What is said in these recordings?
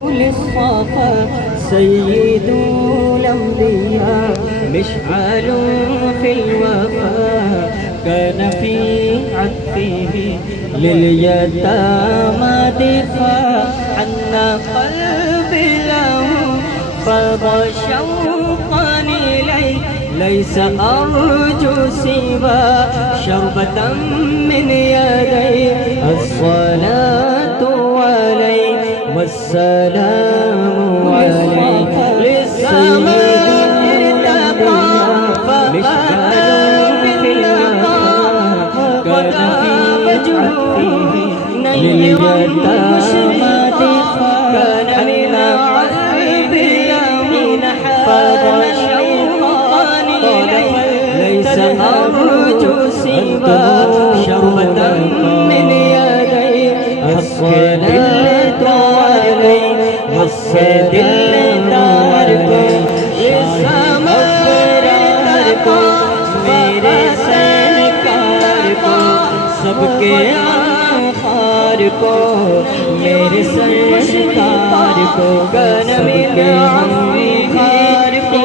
للصفا سيد الأنبياء مشعل في الوفا كان في عطفه لليتامى دفاع عنا قلبي له فاض شوقا إليه ليس أرجو سوى شربة من يديه الصلاة عليه والسلام عليه للسماء ارتقى فقد في اللقاء وذاب جروحه نير المشرقا كان من عذب يوم فاض شوقا إليه ليس أرجو سوى شربة من يديه الصلاة عليه والسدل داركو السماء کو میرے سرکار کو سب کے آخار کو میرے سرکار کو غنم آخار کو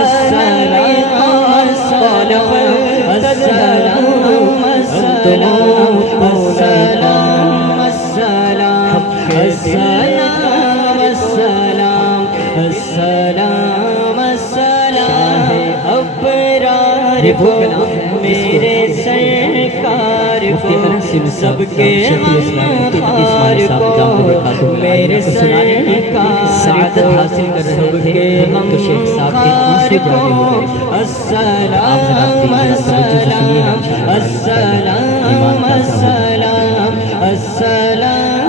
السلام السلام السلام السلام السلام السلام السلام السلام السلام السلام ابرار کو میرے سرکار کو سب کے آخار کو میرے سرکار سعادت حاصل کر رہے تھے تو شیخ صاحب کے آنسو جاری ہو گئے السلام السلام السلام السلام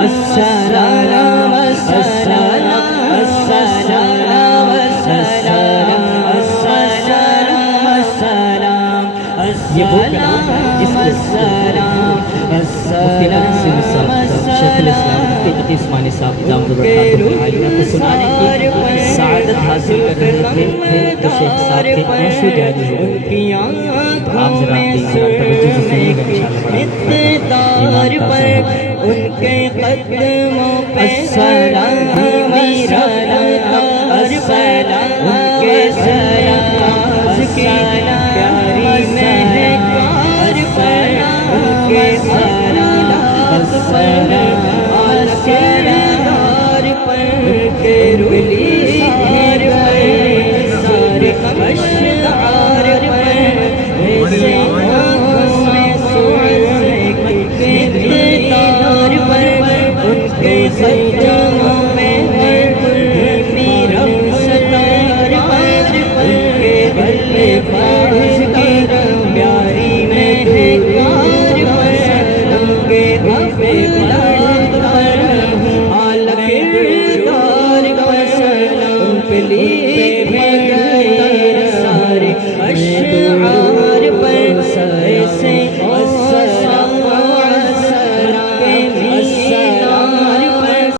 السلام السلام السلام السلام السلام السلام السلام یہ وہ کلام ہے جس کو مفتی ناصر صاحب شیخ الاسلام مفتی تقی عثمانی صاحب دامت البرکاتہ عالیہ کو سنانے کی سعادت حاصل کر رہے تھے تو شیخ صاحب کے آنسو جاری ہو گئے آپ ذرا توجہ سے سنیے گا انشاءاللہ ان کے قدموں پہ سلام میرا السلام ان کے سراز کی پیاری مہکار پر ان کے سراز پر آسردار پر کے رولی ہر پر سارے اشعار پر ایسے آنکھوں میں سوئے کے دیدار پر ان کے سجدوں میں میرا ستار پر ان کے گلے باز کی پیاری مہکار پر ان کے غفے بلند پر عالم دار پر ان پہ